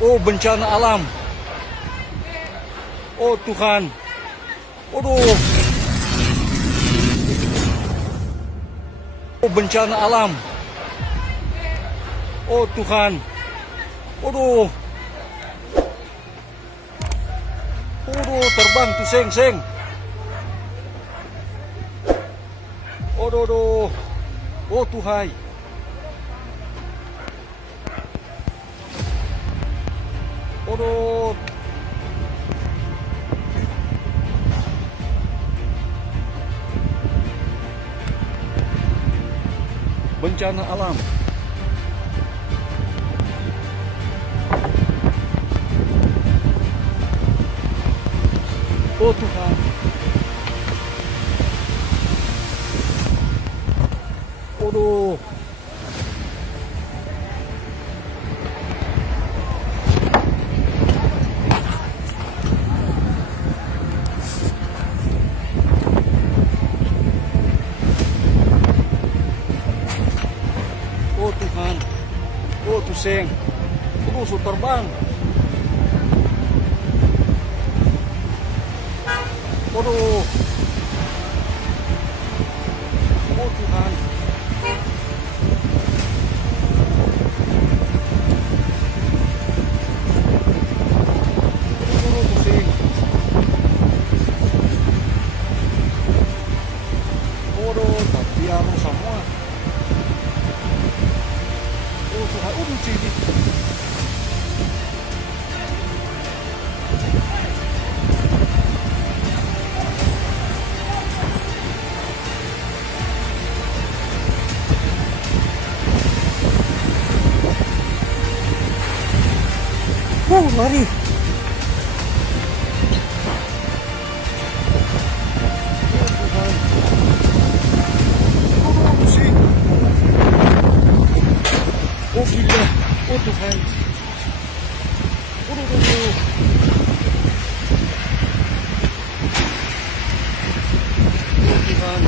Oh, bencana alam. Oh Tuhan. Waduh. Oh, bencana alam. Oh Tuhan. Waduh. Waduh, terbang tuh seng. Waduh. Oh Tuhan. Waduh. Bencana alam. Oh Tuhan. Waduh. Oh Tuhan. Oh tuseng. Waduh, su terbang. Waduh. Oh Tuhan. Waduh, tuseng. Waduh, tapi anu semua. Oh Tuhan, waduh sini. Lari. Oh gila. Oh Tuhan. Waduh. Oh Tuhan.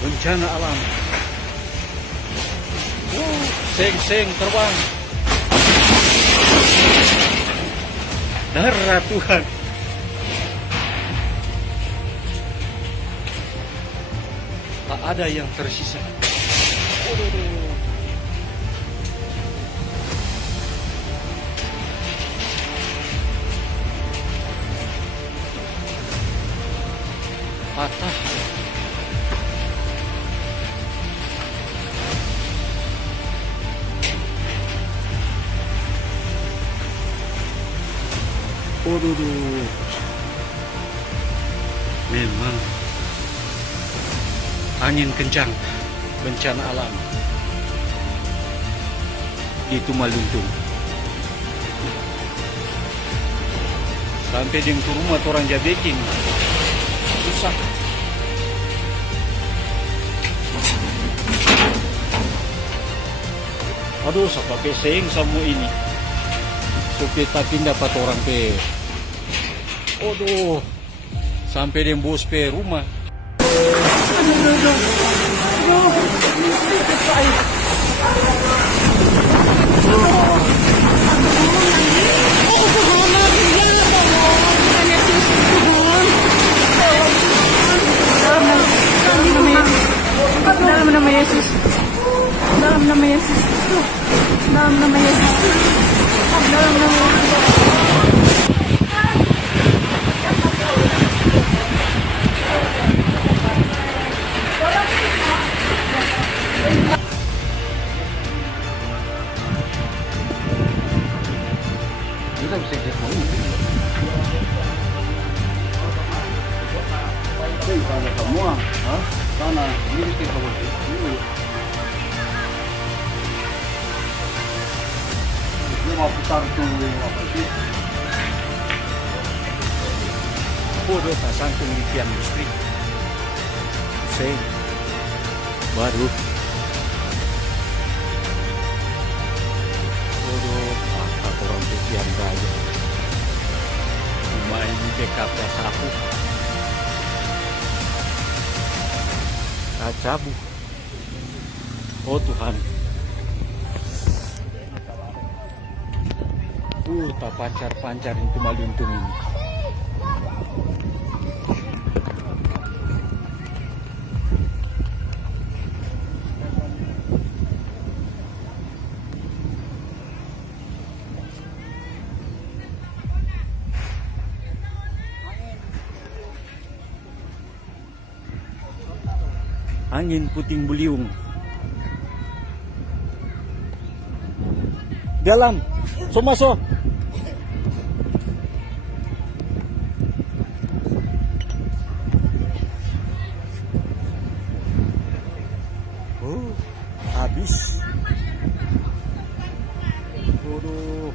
Bencana alam. Seng terbang. Darah Tuhan. Tak ada yang tersisa. Waduh. Patah. Waduh. Memang angin kencang, bencana alam di Tumaluntung. Sampai di rumah orang jabekin susah. Aduh, saya pakai seng sama ini supaya tak pindah dapat orang pe. Aduh, sampai dia bos pe rumah. Dalam nama Yesus. Dalam nama Yesus. Dalam nama Yesus. Dalam nama Yesus. Kita bisa lihat mau. Sana semua, sana ini kita boleh. Ini mau putar tuh apa sih? Bodoh tak sangkung di tiang listrik. Seng baru. Bodoh, tak orang di tiang raya. Cuma ini backup sapu. Kacabu. Oh Tuhan. Tak pancar-pancar itu Tumaluntung ini. Angin puting beliung. Dalam, so masuk. Habis. Waduh.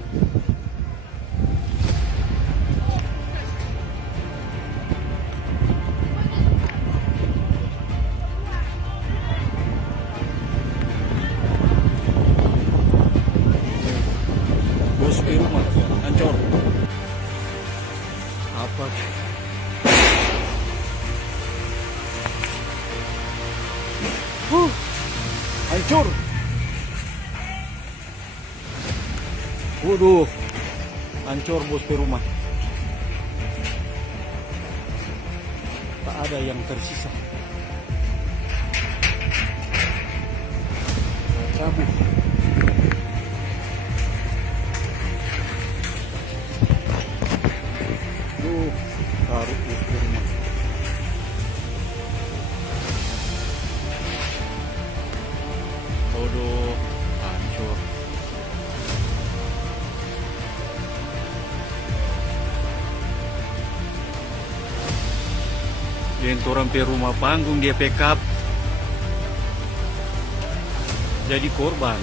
Bos di rumah hancur. Apa? Hancur. Waduh, hancur bos di rumah. Tak ada yang tersisa. Cabut. Taruh bos di rumah. Waduh, hancur. Yang orang pe rumah panggung dia backup jadi korban.